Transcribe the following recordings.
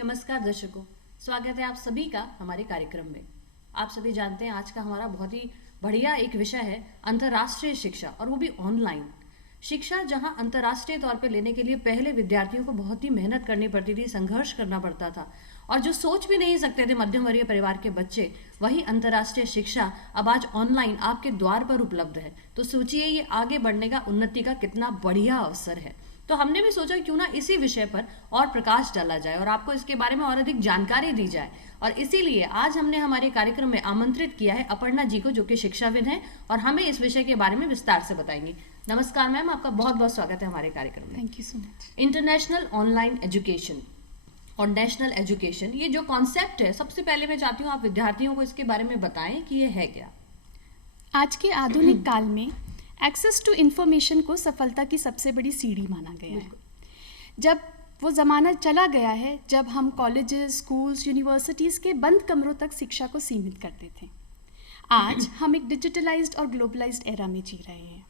नमस्कार दर्शकों, स्वागत है आप सभी का हमारे कार्यक्रम में। आप सभी जानते हैं आज का हमारा बहुत ही बढ़िया एक विषय है अंतर्राष्ट्रीय शिक्षा, और वो भी ऑनलाइन शिक्षा, जहां अंतर्राष्ट्रीय तौर पे लेने के लिए पहले विद्यार्थियों को बहुत ही मेहनत करनी पड़ती थी, संघर्ष करना पड़ता था, और जो सोच भी नहीं सकते थे मध्यम वर्गीय परिवार के बच्चे, वही अंतर्राष्ट्रीय शिक्षा अब आज ऑनलाइन आपके द्वार पर उपलब्ध है। तो सोचिए ये आगे बढ़ने का, उन्नति का कितना बढ़िया अवसर है। तो हमने भी सोचा क्यों ना इसी विषय पर और प्रकाश डाला जाए और आपको इसके बारे में और अधिक जानकारी दी जाए, और इसीलिए आज हमने हमारे कार्यक्रम में आमंत्रित किया है अपर्णा जी को, जो कि शिक्षाविद हैं और हमें इस विषय के बारे में विस्तार से बताएंगी। नमस्कार मैम, आपका बहुत बहुत स्वागत है हमारे कार्यक्रम में। Thank you so much. International online education और नेशनल एजुकेशन, ये जो कॉन्सेप्ट है, सबसे पहले मैं चाहती हूँ आप विद्यार्थियों को इसके बारे में बताएं कि ये है क्या। आज के आधुनिक काल में एक्सेस टू इन्फॉर्मेशन को सफलता की सबसे बड़ी सीढ़ी माना गया है। जब वो ज़माना चला गया है जब हम कॉलेजेस, स्कूल्स, यूनिवर्सिटीज़ के बंद कमरों तक शिक्षा को सीमित करते थे। आज हम एक डिजिटलाइज्ड और ग्लोबलाइज्ड एरा में जी रहे हैं।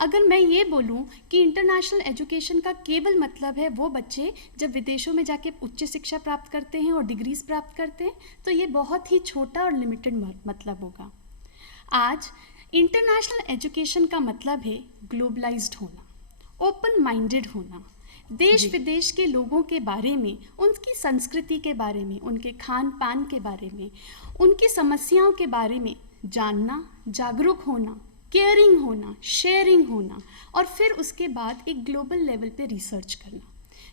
अगर मैं ये बोलूं कि इंटरनेशनल एजुकेशन का केवल मतलब है वो बच्चे जब विदेशों में जाके उच्च शिक्षा प्राप्त करते हैं और डिग्रीज प्राप्त करते हैं, तो ये बहुत ही छोटा और लिमिटेड मतलब होगा। आज इंटरनेशनल एजुकेशन का मतलब है ग्लोबलाइज्ड होना, ओपन माइंडेड होना, देश विदेश के लोगों के बारे में, उनकी संस्कृति के बारे में, उनके खान पान के बारे में, उनकी समस्याओं के बारे में जानना, जागरूक होना, केयरिंग होना, शेयरिंग होना, और फिर उसके बाद एक ग्लोबल लेवल पे रिसर्च करना।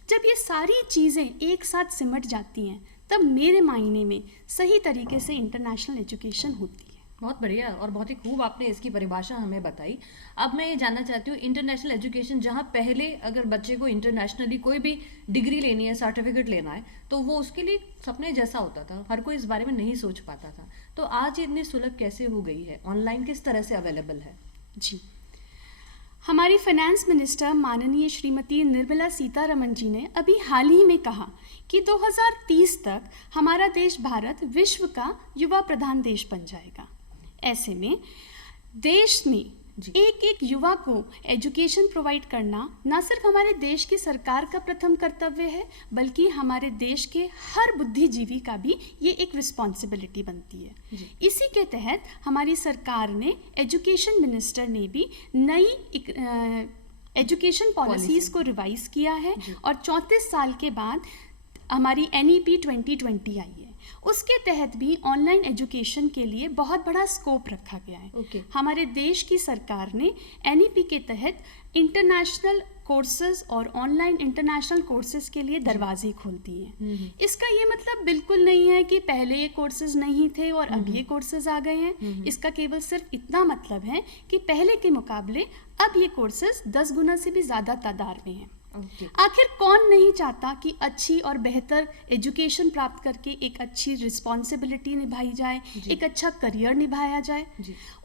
जब ये सारी चीज़ें एक साथ सिमट जाती हैं, तब मेरे मायने में सही तरीके से इंटरनेशनल एजुकेशन होती है। बहुत बढ़िया और बहुत ही खूब आपने इसकी परिभाषा हमें बताई। अब मैं ये जानना चाहती हूँ, इंटरनेशनल एजुकेशन, जहाँ पहले अगर बच्चे को इंटरनेशनली कोई भी डिग्री लेनी है, सर्टिफिकेट लेना है, तो वो उसके लिए सपने जैसा होता था, हर कोई इस बारे में नहीं सोच पाता था। तो आज ये इतनी सुलभ कैसे हो गई है, ऑनलाइन किस तरह से अवेलेबल है? जी, हमारी फाइनेंस मिनिस्टर माननीय श्रीमती निर्मला सीतारमण जी ने अभी हाल ही में कहा कि 2030 तक हमारा देश भारत विश्व का युवा प्रधान देश बन जाएगा। ऐसे में देश में एक एक युवा को एजुकेशन प्रोवाइड करना न सिर्फ हमारे देश की सरकार का प्रथम कर्तव्य है, बल्कि हमारे देश के हर बुद्धिजीवी का भी ये एक रिस्पॉन्सिबिलिटी बनती है। इसी के तहत हमारी सरकार ने, एजुकेशन मिनिस्टर ने भी नई एजुकेशन पॉलिसीज़ को रिवाइज किया है, और 34 साल के बाद हमारी NEP 2020 आई है। उसके तहत भी ऑनलाइन एजुकेशन के लिए बहुत बड़ा स्कोप रखा गया है। हमारे देश की सरकार ने NEP के तहत इंटरनेशनल कोर्सेज और ऑनलाइन इंटरनेशनल कोर्सेज के लिए दरवाजे खोल दिए हैं। इसका ये मतलब बिल्कुल नहीं है कि पहले ये कोर्सेज नहीं थे और अब ये कोर्सेज आ गए हैं। इसका केवल सिर्फ इतना मतलब है कि पहले के मुकाबले अब ये कोर्सेज 10 गुना से भी ज़्यादा तादाद में हैं। आखिर कौन नहीं चाहता कि अच्छी और बेहतर एजुकेशन प्राप्त करके एक अच्छी रिस्पॉन्सिबिलिटी निभाई जाए, एक अच्छा करियर निभाया जाए।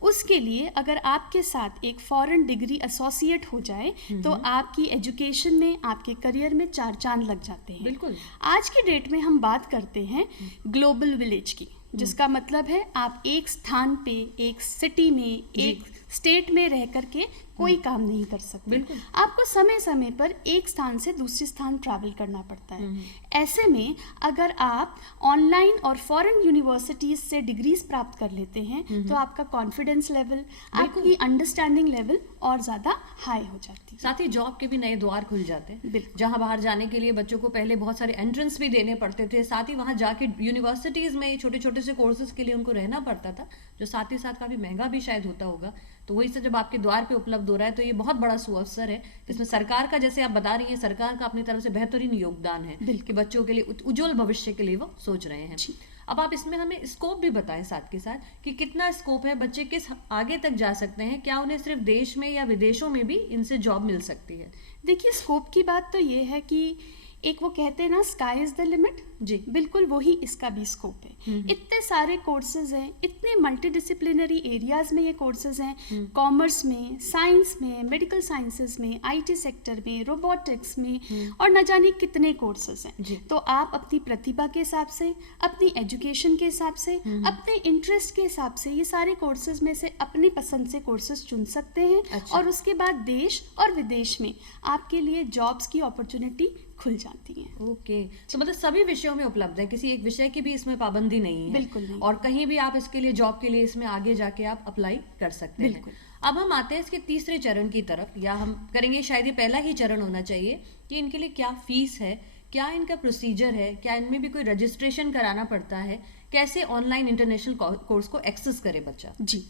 उसके लिए अगर आपके साथ एक फॉरेन डिग्री एसोसिएट हो जाए तो आपकी एजुकेशन में, आपके करियर में 4 चांद लग जाते हैं। बिल्कुल। आज की डेट में हम बात करते हैं ग्लोबल विलेज की, जिसका मतलब है आप एक स्थान पे, एक सिटी में, एक स्टेट में रह करके कोई काम नहीं कर सकते। आपको समय समय पर एक स्थान से दूसरे स्थान ट्रैवल करना पड़ता है। ऐसे में अगर आप ऑनलाइन और फॉरेन यूनिवर्सिटीज से डिग्रीज प्राप्त कर लेते हैं तो आपका कॉन्फिडेंस लेवल, आपकी अंडरस्टैंडिंग लेवल और ज़्यादा हाई हो जाती है। साथ ही जॉब के भी नए द्वार खुल जाते हैं, जहाँ बाहर जाने के लिए बच्चों को पहले बहुत सारे एंट्रेंस भी देने पड़ते थे, साथ ही वहाँ जाके यूनिवर्सिटीज़ में छोटे छोटे से कोर्सेज के लिए उनको रहना पड़ता था, जो साथ ही साथ काफ़ी महंगा भी शायद होता होगा। तो वही से जब आपके द्वार पे उपलब्ध हो रहा है तो ये बहुत बड़ा सुअवसर है, जिसमें सरकार का, जैसे आप बता रही हैं, सरकार का अपनी तरफ से बेहतरीन योगदान है कि बच्चों के लिए उज्जवल भविष्य के लिए वो सोच रहे हैं। अब आप इसमें हमें स्कोप भी बताएं साथ के साथ कि कितना स्कोप है, बच्चे किस आगे तक जा सकते हैं, क्या उन्हें सिर्फ देश में या विदेशों में भी इनसे जॉब मिल सकती है? देखिए, स्कोप की बात तो ये है कि एक वो कहते हैं ना, स्काई इज द लिमिट। जी, बिल्कुल वही इसका भी स्कोप है। इतने सारे कोर्सेज हैं, इतने मल्टीडिसिप्लिनरी एरियाज में ये कोर्सेज हैं, कॉमर्स में, साइंस में, मेडिकल साइंसेज में, IT सेक्टर में, रोबोटिक्स में, और न जाने कितने कोर्सेज हैं। तो आप अपनी प्रतिभा के हिसाब से, अपनी एजुकेशन के हिसाब से, अपने इंटरेस्ट के हिसाब से ये सारे कोर्सेज में से अपनी पसंद से कोर्सेज चुन सकते हैं। और उसके बाद देश और विदेश में आपके लिए जॉब्स की अपॉर्चुनिटी खुल जाती हैं। ओके, तो मतलब सभी विषयों में उपलब्ध है, किसी एक विषय की भी इसमें पाबंदी नहीं है? बिल्कुल नहीं। और कहीं भी आप इसके लिए जॉब के लिए इसमें आगे जाके आप अप्लाई कर सकते हैं। बिल्कुल। अब हम आते हैं इसके तीसरे चरण की तरफ, या हम करेंगे शायद ये पहला ही चरण होना चाहिए कि इनके लिए क्या फीस है, क्या इनका प्रोसीजर है, क्या इनमें भी कोई रजिस्ट्रेशन कराना पड़ता है, कैसे ऑनलाइन इंटरनेशनल कोर्स को एक्सेस करे बच्चा? जी,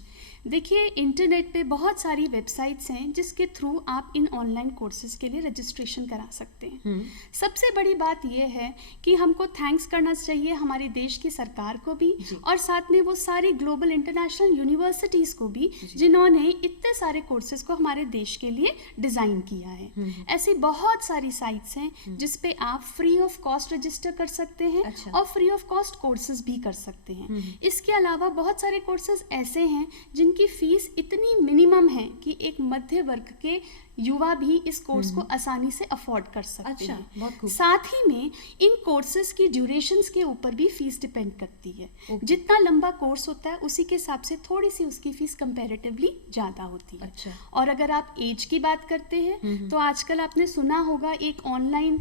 देखिए इंटरनेट पे बहुत सारी वेबसाइट्स हैं जिसके थ्रू आप इन ऑनलाइन कोर्सेज के लिए रजिस्ट्रेशन करा सकते हैं। सबसे बड़ी बात यह है कि हमको थैंक्स करना चाहिए हमारे देश की सरकार को भी, और साथ में वो सारी ग्लोबल इंटरनेशनल यूनिवर्सिटीज़ को भी जिन्होंने इतने सारे कोर्सेज को हमारे देश के लिए डिज़ाइन किया है। ऐसी बहुत सारी साइट्स हैं जिस पे आप फ्री ऑफ कॉस्ट रजिस्टर कर सकते हैं। अच्छा। और फ्री ऑफ कॉस्ट कोर्सेज भी कर सकते हैं। इसके अलावा बहुत सारे कोर्सेज ऐसे हैं जिनकी फीस इतनी मिनिमम है कि एक मध्य वर्ग के युवा भी इस कोर्स को आसानी से अफोर्ड कर सकते अच्छा, हैं। बहुत खूब। साथ ही में इन कोर्सेज की ड्यूरेशंस के ऊपर भी फीस डिपेंड करती है। ओके। जितना लंबा कोर्स होता है उसी के हिसाब से थोड़ी सी उसकी फीस कंपैरेटिवली ज़्यादा होती है। अच्छा। और अगर आप एज की बात करते हैं तो आजकल आपने सुना होगा एक ऑनलाइन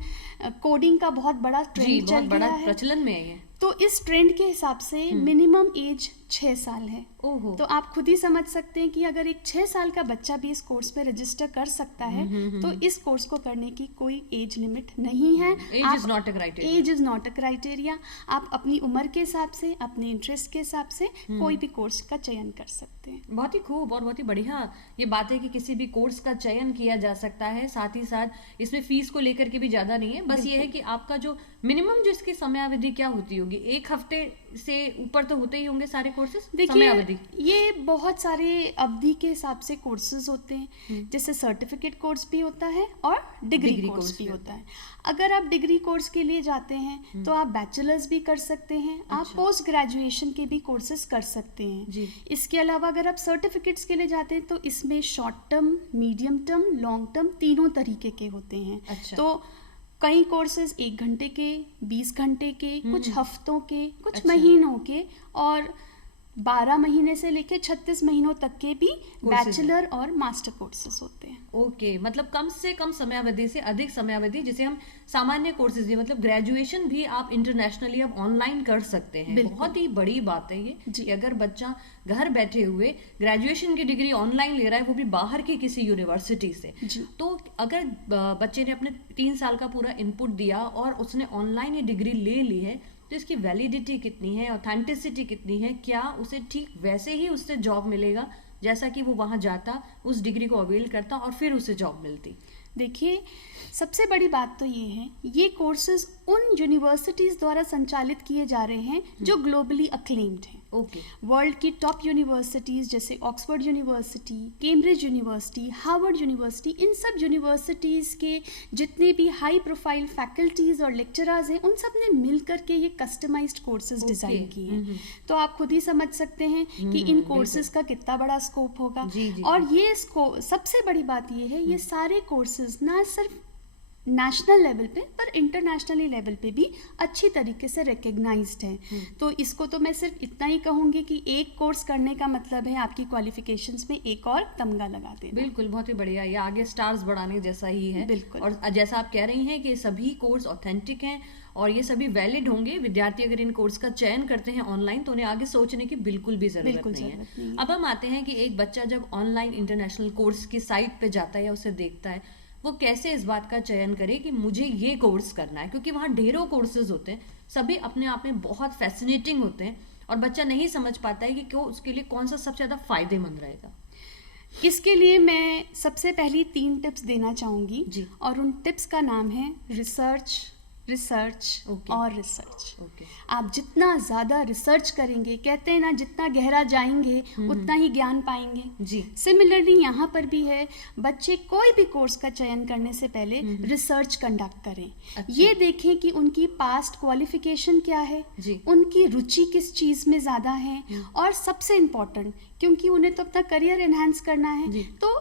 कोडिंग का बहुत बड़ा जी, ट्रेंड चल बहुत बड़ा गया है। प्रचलन में है ये। तो इस ट्रेंड के हिसाब से मिनिमम एज 6 साल है। ओहो। तो आप खुद ही समझ सकते हैं कि अगर एक 6 साल का बच्चा भी इस कोर्स में रजिस्टर कर सकता है तो इस कोर्स को करने की कोई एज लिमिट नहीं है। Age is not a criteria. Age is not a criteria. आप अपनी उम्र के हिसाब से, अपने इंटरेस्ट के हिसाब से कोई भी कोर्स का चयन कर सकते हैं। बहुत ही खूब और बहुत ही बढ़िया ये बात है कि किसी भी कोर्स का चयन किया जा सकता है। साथ ही साथ इसमें फीस को लेकर के भी ज़्यादा नहीं है, बस ये है कि आपका जो मिनिमम जो इसकी समयावधि क्या होती होगी, 1 हफ्ते से ऊपर तो होते ही होंगे सारे कोर्सेज? देखिए ये बहुत सारे अवधि के हिसाब से कोर्सेज होते हैं। जैसे सर्टिफिकेट कोर्स भी होता है और डिग्री कोर्स भी होता है। अगर आप डिग्री कोर्स के लिए जाते हैं तो आप बैचलर्स भी कर सकते हैं। आप पोस्ट ग्रेजुएशन के भी कोर्सेज कर सकते हैं जी। इसके अलावा अगर आप सर्टिफिकेट्स के लिए जाते हैं तो इसमें short term, medium term, long term तीनों तरीके के होते हैं। अच्छा। तो कई कोर्सेज 1 घंटे के, 20 घंटे के, कुछ हफ्तों के, कुछ अच्छा। महीनों के, और 12 महीने से लेकर 36 महीनों तक के भी बैचलर और मास्टर कोर्सेज होते हैं। ओके, मतलब कम से कम समयावधि से अधिक समयावधि, जिसे हम सामान्य कोर्सेज भी, मतलब ग्रेजुएशन भी आप इंटरनेशनली अब ऑनलाइन कर सकते हैं। बहुत ही बड़ी बात है ये कि अगर बच्चा घर बैठे हुए ग्रेजुएशन की डिग्री ऑनलाइन ले रहा है, वो भी बाहर की किसी यूनिवर्सिटी से, तो अगर बच्चे ने अपने 3 साल का पूरा इनपुट दिया और उसने ऑनलाइन ही डिग्री ले ली है, तो इसकी वैलिडिटी कितनी है, ऑथेंटिसिटी कितनी है, क्या उसे ठीक वैसे ही उससे जॉब मिलेगा जैसा कि वो वहाँ जाता, उस डिग्री को अवेल करता और फिर उसे जॉब मिलती? देखिए सबसे बड़ी बात तो ये है, ये कोर्सेज उन यूनिवर्सिटीज़ द्वारा संचालित किए जा रहे हैं जो ग्लोबली अक्लेम्ड हैं। ओके। वर्ल्ड की टॉप यूनिवर्सिटीज़ जैसे Oxford university, Cambridge university, Harvard university, इन सब यूनिवर्सिटीज़ के जितने भी हाई प्रोफाइल फैकल्टीज़ और लेक्चरर्स हैं, उन सब ने मिल कर के ये कस्टमाइज्ड कोर्सेज डिज़ाइन किए हैं। तो आप खुद ही समझ सकते हैं कि इन कोर्सेज का कितना बड़ा स्कोप होगा। और ये सबसे बड़ी बात ये है, ये सारे कोर्सेज ना सिर्फ नेशनल लेवल पे पर इंटरनेशनली लेवल पे भी अच्छी तरीके से रिकग्नाइज्ड है। तो इसको तो मैं सिर्फ इतना ही कहूँगी कि एक कोर्स करने का मतलब है आपकी क्वालिफिकेशंस में एक और तमगा लगा देना। बिल्कुल, बहुत ही बढ़िया, ये आगे स्टार्स बढ़ाने जैसा ही है। बिल्कुल। और जैसा आप कह रही हैं कि सभी कोर्स ऑथेंटिक हैं और ये सभी वैलिड होंगे। विद्यार्थी अगर इन कोर्स का चयन करते हैं ऑनलाइन तो उन्हें आगे सोचने की बिल्कुल भी जरूरत नहीं है। अब हम आते हैं कि एक बच्चा जब ऑनलाइन इंटरनेशनल कोर्स की साइट पे जाता है या उसे देखता है, वो कैसे इस बात का चयन करे कि मुझे ये कोर्स करना है, क्योंकि वहाँ ढेरों कोर्सेज होते हैं, सभी अपने आप में बहुत फैसिनेटिंग होते हैं और बच्चा नहीं समझ पाता है कि क्यों उसके लिए कौन सा सबसे ज़्यादा फायदेमंद रहेगा। इसके लिए मैं सबसे पहली 3 टिप्स देना चाहूँगी जी। और उन टिप्स का नाम है रिसर्च, रिसर्च और रिसर्च। आप जितना ज़्यादा रिसर्च करेंगे, कहते हैं ना जितना गहरा जाएंगे उतना ही ज्ञान पाएंगे। जी। सिमिलरली यहाँ पर भी है, बच्चे कोई भी कोर्स का चयन करने से पहले रिसर्च कंडक्ट करें। अच्छा। ये देखें कि उनकी पास्ट क्वालिफिकेशन क्या है, जी। उनकी रुचि किस चीज़ में ज़्यादा है, और सबसे इम्पोर्टेंट क्योंकि उन्हें तो अपना करियर एनहांस करना है, तो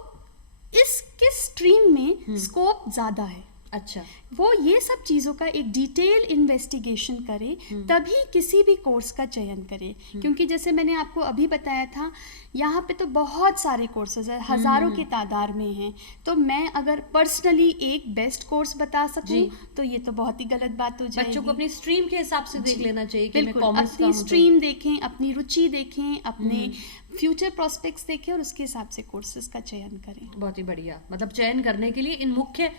किस स्ट्रीम में स्कोप ज़्यादा है। अच्छा। वो ये सब चीज़ों का एक डिटेल इन्वेस्टिगेशन करे, तभी किसी भी कोर्स का चयन करे। क्योंकि जैसे मैंने आपको अभी बताया था, यहाँ पे तो बहुत सारे कोर्सेज है, हज़ारों की तादाद में हैं। तो मैं अगर पर्सनली एक बेस्ट कोर्स बता सकूं तो ये तो बहुत ही गलत बात हो जाएगी। बच्चों को अपनी स्ट्रीम के हिसाब से देख लेना चाहिए कि मैं बिल्कुल, कॉमर्स का अपनी हूं स्ट्रीम देखें, अपनी रुचि देखें, अपने फ्यूचर प्रोस्पेक्ट्स देखें और उसके हिसाब से कोर्सेज का चयन करें। बहुत ही बढ़िया। मतलब चयन करने के लिए इन मुख्य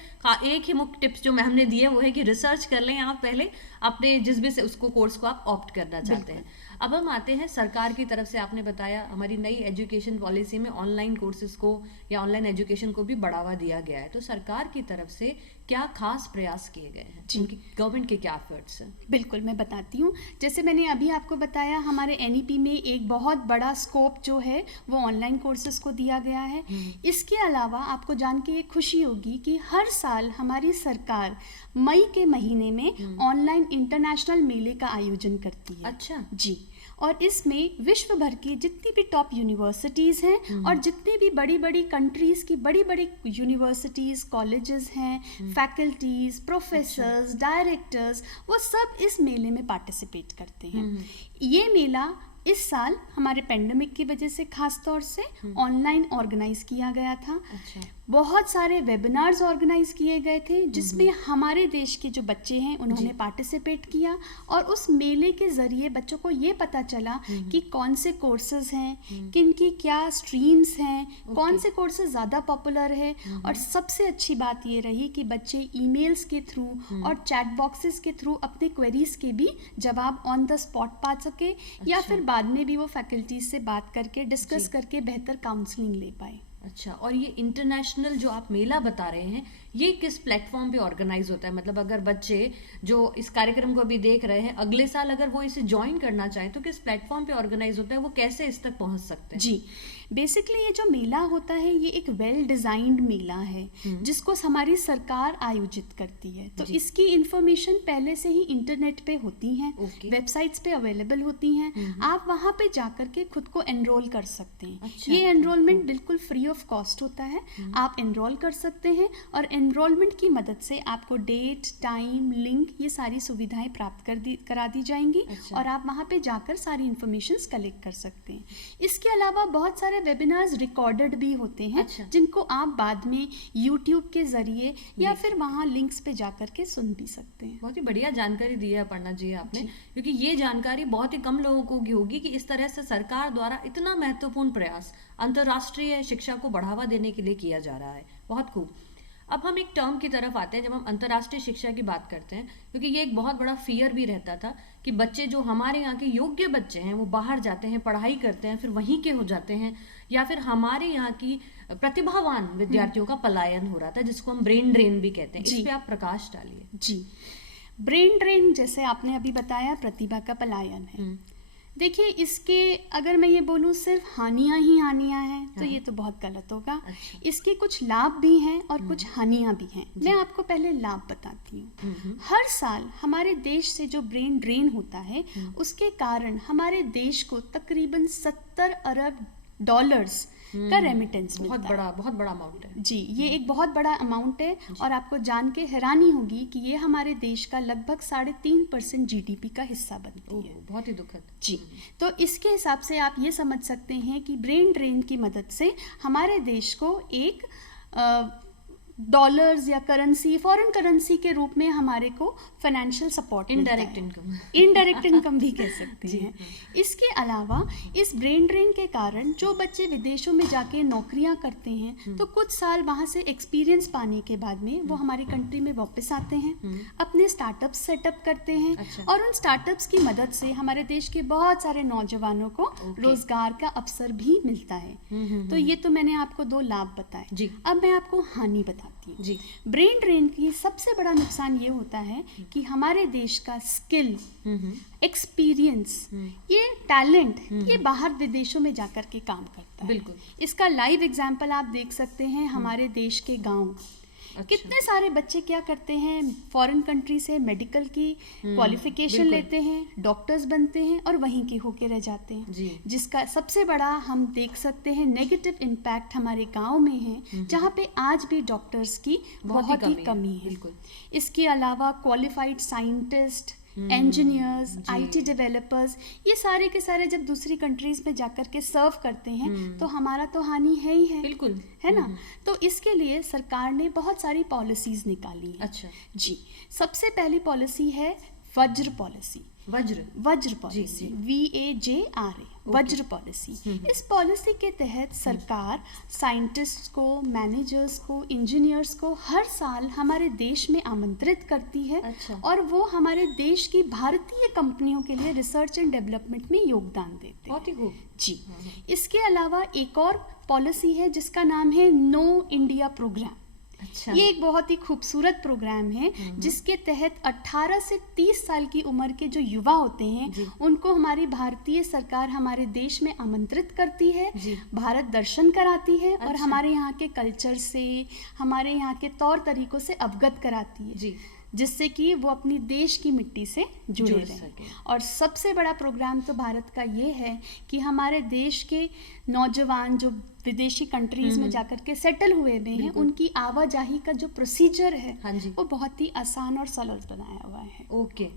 एक ही मुख्य टिप्स जो मैं हमने दिए वो है कि रिसर्च कर लें आप पहले अपने जिस भी से उसको कोर्स को आप ऑप्ट करना चाहते हैं। अब हम आते हैं सरकार की तरफ से, आपने बताया हमारी नई एजुकेशन पॉलिसी में ऑनलाइन कोर्सेज को या ऑनलाइन एजुकेशन को भी बढ़ावा दिया गया है। तो सरकार की तरफ से क्या खास प्रयास किए गए हैं, उनकी गवर्नमेंट के क्या एफर्ट्स हैं? बिल्कुल, मैं बताती हूँ। जैसे मैंने अभी आपको बताया, हमारे एनईपी में एक बहुत बड़ा स्कोप जो है वो ऑनलाइन कोर्सेज को दिया गया है। इसके अलावा आपको जान के ये खुशी होगी कि हर साल हमारी सरकार मई के महीने में ऑनलाइन इंटरनेशनल मेले का आयोजन करती है। अच्छा जी, और इसमें विश्व भर की जितनी भी टॉप यूनिवर्सिटीज़ हैं और जितनी भी बड़ी बड़ी कंट्रीज़ की बड़ी बड़ी यूनिवर्सिटीज़, कॉलेजेस हैं, फैकल्टीज़, प्रोफेसर्स, डायरेक्टर्स, वो सब इस मेले में पार्टिसिपेट करते हैं। ये मेला इस साल हमारे पेंडेमिक की वजह से खास तौर से ऑनलाइन ऑर्गेनाइज किया गया था। अच्छा। बहुत सारे वेबिनार्स ऑर्गेनाइज किए गए थे जिसमें हमारे देश के जो बच्चे हैं उन्होंने पार्टिसिपेट किया, और उस मेले के ज़रिए बच्चों को ये पता चला कि कौन से कोर्सेज हैं, किन की क्या स्ट्रीम्स हैं, कौन से कोर्सेज ज़्यादा पॉपुलर है। और सबसे अच्छी बात ये रही कि बच्चे ईमेल्स के थ्रू और चैट बॉक्सेस के थ्रू अपने क्वेरीज के भी जवाब ऑन द स्पॉट पा सके, या फिर बाद में भी वो फैकल्टीज से बात करके डिस्कस करके बेहतर काउंसलिंग ले पाए। अच्छा, और ये इंटरनेशनल जो आप मेला बता रहे हैं ये किस प्लेटफॉर्म पे ऑर्गेनाइज होता है? मतलब अगर बच्चे जो इस कार्यक्रम को अभी देख रहे हैं अगले साल अगर वो इसे ज्वाइन करना चाहें तो किस प्लेटफॉर्म पे ऑर्गेनाइज होता है, वो कैसे इस तक पहुंच सकते हैं? जी, बेसिकली ये जो मेला होता है ये एक वेल डिजाइंड मेला है जिसको हमारी सरकार आयोजित करती है। तो इसकी इंफॉर्मेशन पहले से ही इंटरनेट पे होती हैं, वेबसाइट्स पे अवेलेबल होती हैं। आप वहाँ पे जाकर के खुद को एनरोल कर सकते हैं। अच्छा, ये एनरोलमेंट बिल्कुल फ्री ऑफ कॉस्ट होता है। आप एनरोल कर सकते हैं और एनरोलमेंट की मदद से आपको डेट, टाइम, लिंक, ये सारी सुविधाएं प्राप्त करा दी जाएंगी। अच्छा। और आप वहाँ पे जाकर सारी इंफॉर्मेशन कलेक्ट कर सकते हैं। इसके अलावा बहुत सारे वेबिनार्स रिकॉर्डेड भी होते हैं। अच्छा। जिनको आप बाद में यूट्यूब के जरिए या फिर वहाँ लिंक्स पे जाकर के सुन भी सकते हैं। बहुत ही बढ़िया जानकारी दी है अपर्णा जी आपने, क्योंकि ये जानकारी बहुत ही कम लोगों को होगी कि इस तरह से सरकार द्वारा इतना महत्वपूर्ण प्रयास अंतर्राष्ट्रीय शिक्षा को बढ़ावा देने के लिए किया जा रहा है। बहुत खूब। अब हम एक टर्म की तरफ आते हैं जब हम अंतर्राष्ट्रीय शिक्षा की बात करते हैं, क्योंकि ये एक बहुत बड़ा फियर भी रहता था कि बच्चे जो हमारे यहाँ के योग्य बच्चे हैं वो बाहर जाते हैं, पढ़ाई करते हैं, फिर वहीं के हो जाते हैं, या फिर हमारे यहाँ की प्रतिभावान विद्यार्थियों का पलायन हो रहा था जिसको हम ब्रेन ड्रेन भी कहते हैं। इस पे आप प्रकाश डालिए। जी, ब्रेन ड्रेन जैसे आपने अभी बताया प्रतिभा का पलायन है। देखिए, इसके अगर मैं ये बोलूँ सिर्फ हानियाँ ही हानियाँ हैं तो ये तो बहुत गलत होगा। अच्छा। इसके कुछ लाभ भी हैं और कुछ हानियाँ भी हैं। मैं आपको पहले लाभ बताती हूँ। हर साल हमारे देश से जो ब्रेन ड्रेन होता है उसके कारण हमारे देश को तकरीबन 70 अरब डॉलर्स का रेमिटेंस मिलता है। बहुत बड़ा अमाउंट है। जी, ये एक बहुत बड़ा अमाउंट है और आपको जान के हैरानी होगी कि ये हमारे देश का लगभग 3.5% जीडीपी का हिस्सा बनती है। बहुत ही दुखद। जी, तो इसके हिसाब से आप ये समझ सकते हैं कि ब्रेन ड्रेन की मदद से हमारे देश को एक डॉलर्स या करेंसी, फॉरेन करेंसी के रूप में हमारे को financial support, indirect income, indirect income भी कह सकते हैं। इसके अलावा इस ब्रेन ड्रेन के कारण जो बच्चे विदेशों में जाके नौकरियां करते हैं तो कुछ साल वहाँ से एक्सपीरियंस पाने के बाद में वो हमारी कंट्री में वापस आते हैं, अपने स्टार्टअप्स सेटअप करते हैं। अच्छा। और उन स्टार्टअप्स की मदद से हमारे देश के बहुत सारे नौजवानों को रोजगार का अवसर भी मिलता है। तो ये तो मैंने आपको 2 लाभ बताए। जी। अब मैं आपको हानि बताती हूँ। जी। ब्रेन ड्रेन की सबसे बड़ा नुकसान ये होता है कि हमारे देश का स्किल, एक्सपीरियंस, ये टैलेंट ये बाहर विदेशों में जाकर के काम करता है। बिल्कुल। इसका लाइव एग्जाम्पल आप देख सकते हैं हमारे देश के गांव। कितने सारे बच्चे क्या करते हैं, फॉरेन कंट्री से मेडिकल की क्वालिफिकेशन बिल्कुल। लेते हैं, डॉक्टर्स बनते हैं और वहीं के होके रह जाते हैं, जी। जिसका सबसे बड़ा हम देख सकते हैं नेगेटिव इम्पैक्ट हमारे गांव में है, जहाँ पे आज भी डॉक्टर्स की बहुत ही कमी है। बिल्कुल। इसके अलावा qualified scientist, engineers, IT developers, ये सारे के सारे जब दूसरी कंट्रीज में जाकर के सर्व करते हैं तो हमारा तो हानि है ही है, बिल्कुल। है ना। तो इसके लिए सरकार ने बहुत सारी पॉलिसीज निकाली है। अच्छा। जी, सबसे पहली पॉलिसी है वज्र पॉलिसी। वज्र पॉलिसी, VAJRA, वज्र पॉलिसी। इस पॉलिसी के तहत सरकार साइंटिस्ट्स को, मैनेजर्स को, इंजीनियर्स को हर साल हमारे देश में आमंत्रित करती है। अच्छा। और वो हमारे देश की भारतीय कंपनियों के लिए रिसर्च एंड डेवलपमेंट में योगदान देते हैं। बहुत ही खूब। जी। इसके अलावा एक और पॉलिसी है जिसका नाम है नो इंडिया प्रोग्राम। अच्छा। ये एक बहुत ही खूबसूरत प्रोग्राम है जिसके तहत 18 से 30 साल की उम्र के जो युवा होते हैं उनको हमारी भारतीय सरकार हमारे देश में आमंत्रित करती है, भारत दर्शन कराती है और हमारे यहाँ के कल्चर से, हमारे यहाँ के तौर तरीकों से अवगत कराती है जी। जिससे कि वो अपनी देश की मिट्टी से जुड़े रहें। और सबसे बड़ा प्रोग्राम तो भारत का ये है कि हमारे देश के नौजवान जो विदेशी कंट्रीज में जाकर के सेटल हुए हैं उनकी आवाजाही का जो प्रोसीजर है वो बहुत ही आसान और सरल बनाया हुआ है। ओके।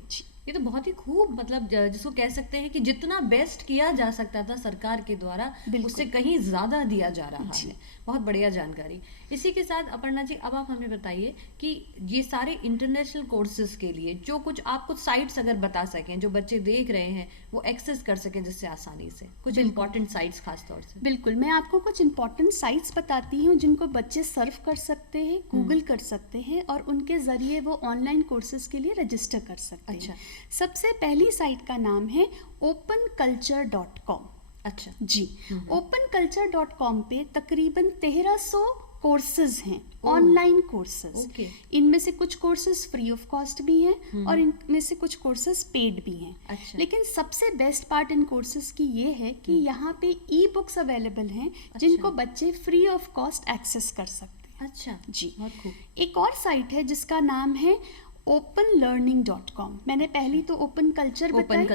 ये तो बहुत ही खूब, मतलब जिसको कह सकते हैं कि जितना बेस्ट किया जा सकता था सरकार के द्वारा उससे कहीं ज्यादा दिया जा रहा है। बहुत बढ़िया जानकारी। इसी के साथ अपर्णा जी, अब आप हमें बताइए कि ये सारे इंटरनेशनल कोर्सेज के लिए जो कुछ आप कुछ साइट्स अगर बता सकें जो बच्चे देख रहे हैं वो एक्सेस कर सकें जिससे आसानी से, कुछ इंपॉर्टेंट साइट्स खास तौर से। बिल्कुल, मैं आपको कुछ इंपॉर्टेंट साइट्स बताती हूँ जिनको बच्चे सर्फ कर सकते हैं, गूगल कर सकते हैं और उनके जरिए वो ऑनलाइन कोर्सेज के लिए रजिस्टर कर सकते हैं। अच्छा। सबसे पहली साइट का नाम है openculture.com। अच्छा जी। openculture.com पे तकरीबन 1300 कोर्सेज हैं, ऑनलाइन कोर्सेज। इनमें से कुछ कोर्सेज फ्री ऑफ कॉस्ट भी हैं और इनमें से कुछ कोर्सेज पेड भी हैं। अच्छा। लेकिन सबसे बेस्ट पार्ट इन कोर्सेज की ये है कि यहाँ पे ई बुक्स अवेलेबल हैं जिनको बच्चे फ्री ऑफ कॉस्ट एक्सेस कर सकते हैं। अच्छा जी, बहुत खूब। एक और साइट है जिसका नाम है openlearning.com। मैंने पहली तो ओपन कल्चर बताई,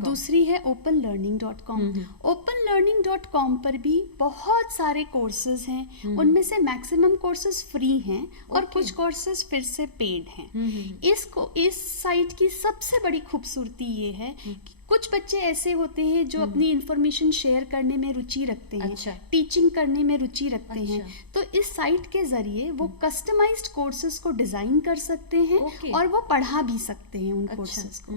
दूसरी है openlearning.com। openlearning.com पर भी बहुत सारे कोर्सेज हैं, उनमें से मैक्सिमम कोर्सेज फ्री हैं और कुछ कोर्सेज फिर से पेड हैं। इस साइट की सबसे बड़ी खूबसूरती ये है कि कुछ बच्चे ऐसे होते हैं जो अपनी इंफॉर्मेशन शेयर करने में रुचि रखते हैं। अच्छा। टीचिंग करने में रुचि रखते हैं, तो इस साइट के जरिए वो कस्टमाइज्ड कोर्सेज को डिजाइन कर सकते हैं और वो पढ़ा भी सकते हैं उन कोर्सेज को।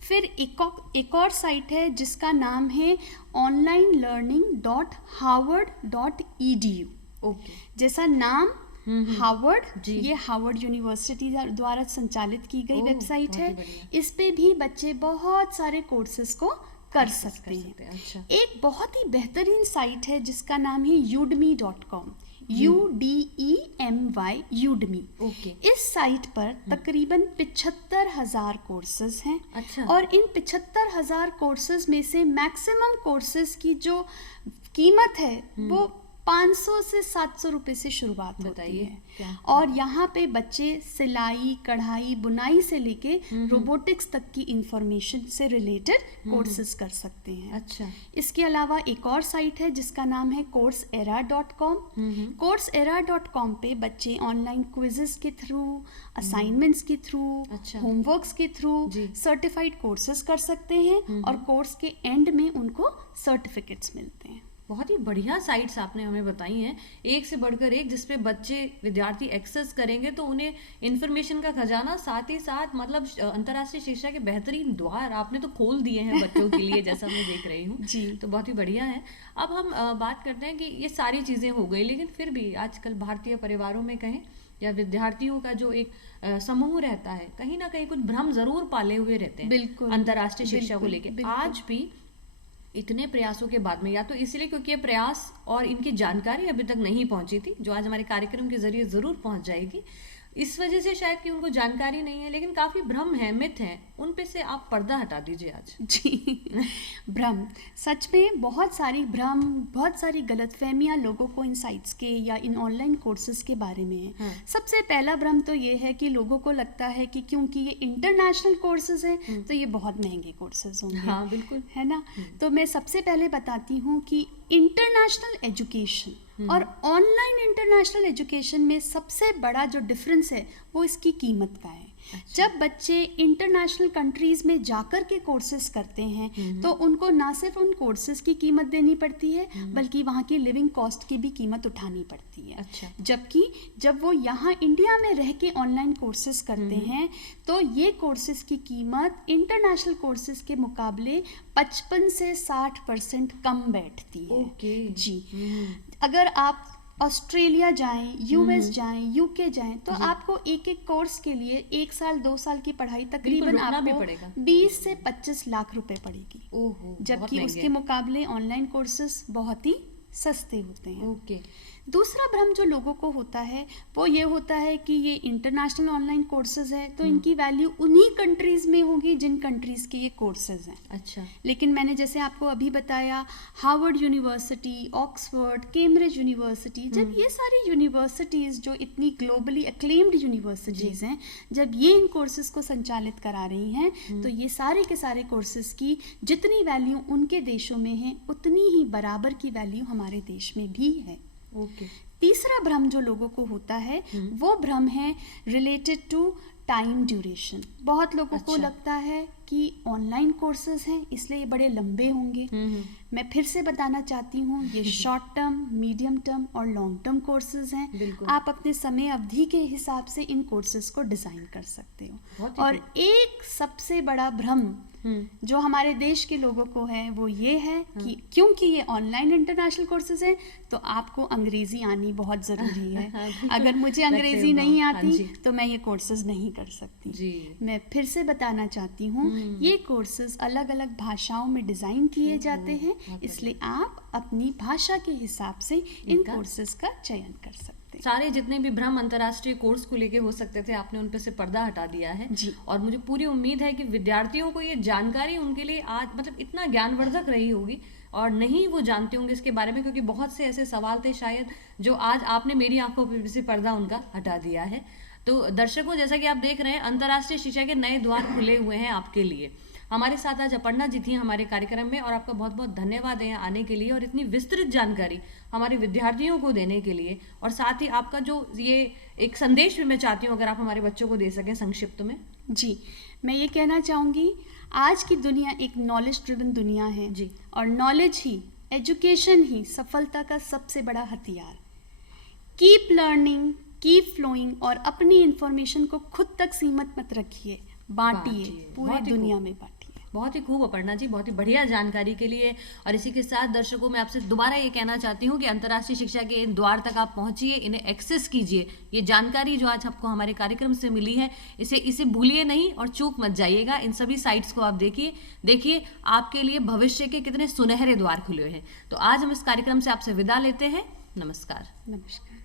फिर एक और साइट है जिसका नाम है onlinelearning.harvard.edu। जैसा नाम हार्वर्ड, ये हार्वर्ड यूनिवर्सिटी द्वारा संचालित की गई वेबसाइट है। इस पे भी बच्चे बहुत सारे कोर्सेज को कर सकते हैं। अच्छा। एक बहुत ही बेहतरीन साइट है जिसका नाम है udemy.com। UDEMY, Udemy। इस साइट पर तकरीबन 75,000 कोर्सेज हैं। अच्छा। और इन 75,000 कोर्सेज में से मैक्सिमम कोर्सेज की जो कीमत है वो 500 से 700 रुपए से शुरुआत होती है। और यहाँ पे बच्चे सिलाई, कढ़ाई, बुनाई से लेके रोबोटिक्स तक की इंफॉर्मेशन से रिलेटेड कोर्सेज कर सकते हैं। अच्छा। इसके अलावा एक और साइट है जिसका नाम है coursera.com। coursera.com पे बच्चे ऑनलाइन क्विजेस के थ्रू, असाइनमेंट्स के थ्रू, होमवर्क्स के थ्रू सर्टिफाइड कोर्सेज कर सकते हैं और कोर्स के एंड में उनको सर्टिफिकेट्स मिलते हैं। बहुत ही बढ़िया साइट्स आपने हमें बताई हैं, एक से बढ़कर एक, जिसपे बच्चे विद्यार्थी एक्सेस करेंगे तो उन्हें इन्फॉर्मेशन का खजाना, साथ ही साथ मतलब अंतर्राष्ट्रीय शिक्षा के बेहतरीन द्वार आपने तो खोल दिए हैं बच्चों के लिए, जैसा मैं देख रही हूँ। जी। तो बहुत ही बढ़िया है। अब हम बात करते हैं कि ये सारी चीज़ें हो गई, लेकिन फिर भी आजकल भारतीय परिवारों में कहें या विद्यार्थियों का जो एक समूह रहता है, कहीं ना कहीं कुछ भ्रम जरूर पाले हुए रहते हैं अंतर्राष्ट्रीय शिक्षा को लेकर। आज भी इतने प्रयासों के बाद में, या तो इसलिए क्योंकि ये प्रयास और इनकी जानकारी अभी तक नहीं पहुंची थी, जो आज हमारे कार्यक्रम के जरिए जरूर पहुंच जाएगी, इस वजह से शायद कि उनको जानकारी नहीं है, लेकिन काफी भ्रम है, मिथ है, उन पे से आप पर्दा हटा दीजिए आज। जी, भ्रम, सच में बहुत सारी भ्रम, बहुत सारी गलतफहमियां लोगों को इन साइट्स के या इन ऑनलाइन कोर्सेज के बारे में है। हाँ। सबसे पहला भ्रम तो ये है कि लोगों को लगता है कि क्योंकि ये इंटरनेशनल कोर्सेज हैं तो ये बहुत महंगे कोर्सेज होंगे। हाँ बिल्कुल, है ना। तो मैं सबसे पहले बताती हूँ कि इंटरनेशनल एजुकेशन और ऑनलाइन इंटरनेशनल एजुकेशन में सबसे बड़ा जो डिफरेंस है वो इसकी कीमत का है। जब बच्चे इंटरनेशनल कंट्रीज में जाकर के कोर्सेज करते हैं तो उनको ना सिर्फ उन कोर्सेज की कीमत देनी पड़ती है बल्कि वहाँ की लिविंग कॉस्ट की भी कीमत उठानी पड़ती है। अच्छा। जबकि जब वो यहाँ इंडिया में रह के ऑनलाइन कोर्सेज करते हैं तो ये कोर्सेज की कीमत इंटरनेशनल कोर्सेज के मुकाबले 55 से 60% कम बैठती है। ओके। जी, अगर आप ऑस्ट्रेलिया जाएं, यूएस जाएं, यूके जाएं तो आपको एक एक कोर्स के लिए 1 साल 2 साल की पढ़ाई तकरीबन रुकना भी आपको पड़ेगा। 20 से 25 लाख रुपए पड़ेगी। ओहो, बहुत जबकि महंगे उसके हैं। मुकाबले ऑनलाइन कोर्सेज बहुत ही सस्ते होते हैं। ओके। दूसरा भ्रम जो लोगों को होता है वो ये होता है कि ये इंटरनेशनल ऑनलाइन कोर्सेज है तो इनकी वैल्यू उन्हीं कंट्रीज में होगी जिन कंट्रीज के ये कोर्सेज हैं। अच्छा। लेकिन मैंने जैसे आपको अभी बताया, Harvard university, Oxford, Cambridge university, जब ये सारी यूनिवर्सिटीज़ जो इतनी ग्लोबली अक्लेम्ड यूनिवर्सिटीज़ हैं, जब ये इन कोर्सेज को संचालित करा रही हैं तो ये सारे के सारे कोर्सेज की जितनी वैल्यू उनके देशों में है उतनी ही बराबर की वैल्यू हमारे देश में भी है। ओके। तीसरा भ्रम जो लोगों को होता है वो भ्रम है रिलेटेड टू टाइम ड्यूरेशन। बहुत लोगों को अच्छा। लगता है कि ऑनलाइन कोर्सेज हैं इसलिए ये बड़े लंबे होंगे। मैं फिर से बताना चाहती हूँ ये शॉर्ट टर्म, मीडियम टर्म और लॉन्ग टर्म कोर्सेज हैं। बिल्कुल। आप अपने समय अवधि के हिसाब से इन कोर्सेज को डिज़ाइन कर सकते हो। बहुत ही और एक सबसे बड़ा भ्रम जो हमारे देश के लोगों को है वो ये है कि क्योंकि ये ऑनलाइन इंटरनेशनल कोर्सेज हैं तो आपको अंग्रेजी आनी बहुत ज़रूरी है। हाँ, बिल्कुल। अगर मुझे रखते अंग्रेजी हो नहीं हाँ आती जी। तो मैं ये कोर्सेज नहीं कर सकती। जी। मैं फिर से बताना चाहती हूँ ये कोर्सेज अलग अलग भाषाओं में डिज़ाइन किए जाते हैं, इसलिए आप अपनी भाषा के हिसाब से इन इनका कोर्सेज का चयन कर सकते हैं। सारे जितने भी भ्रम अंतर्राष्ट्रीय कोर्स को लेके हो सकते थे आपने उन पे से पर्दा हटा दिया है। जी। और मुझे पूरी उम्मीद है कि विद्यार्थियों को ये जानकारी उनके लिए आज मतलब इतना ज्ञानवर्धक रही होगी और नहीं वो जानते होंगे इसके बारे में, क्योंकि बहुत से ऐसे सवाल थे शायद जो आज आपने मेरी आंखों पे से पर्दा उनका हटा दिया है। तो दर्शकों, जैसा कि आप देख रहे हैं अंतर्राष्ट्रीय शिक्षा के नए द्वार खुले हुए हैं आपके लिए। हमारे साथ आज अपर्णा जी थी हमारे कार्यक्रम में और आपका बहुत बहुत धन्यवाद है यहाँ आने के लिए और इतनी विस्तृत जानकारी हमारे विद्यार्थियों को देने के लिए। और साथ ही आपका जो ये एक संदेश भी मैं चाहती हूँ अगर आप हमारे बच्चों को दे सकें संक्षिप्त में। जी, मैं ये कहना चाहूँगी आज की दुनिया एक नॉलेज ड्रिवन दुनिया है जी। और नॉलेज ही, एजुकेशन ही सफलता का सबसे बड़ा हथियार। कीप लर्निंग, कीप फ्लोइंग और अपनी इंफॉर्मेशन को खुद तक सीमित मत रखिए, बांटिए, पूरी बहुत ही दुनिया खूब। में बांटिए। बहुत ही खूब अपर्णा जी, बहुत ही बढ़िया जानकारी के लिए। और इसी के साथ दर्शकों मैं आपसे दोबारा ये कहना चाहती हूँ कि अंतर्राष्ट्रीय शिक्षा के इन द्वार तक आप पहुँचिए, इन्हें एक्सेस कीजिए। ये जानकारी जो आज आपको हमारे कार्यक्रम से मिली है इसे भूलिए नहीं और चूक मत जाइएगा। इन सभी साइट्स को आप देखिए आपके लिए भविष्य के कितने सुनहरे द्वार खुले हैं। तो आज हम इस कार्यक्रम से आपसे विदा लेते हैं। नमस्कार। नमस्कार।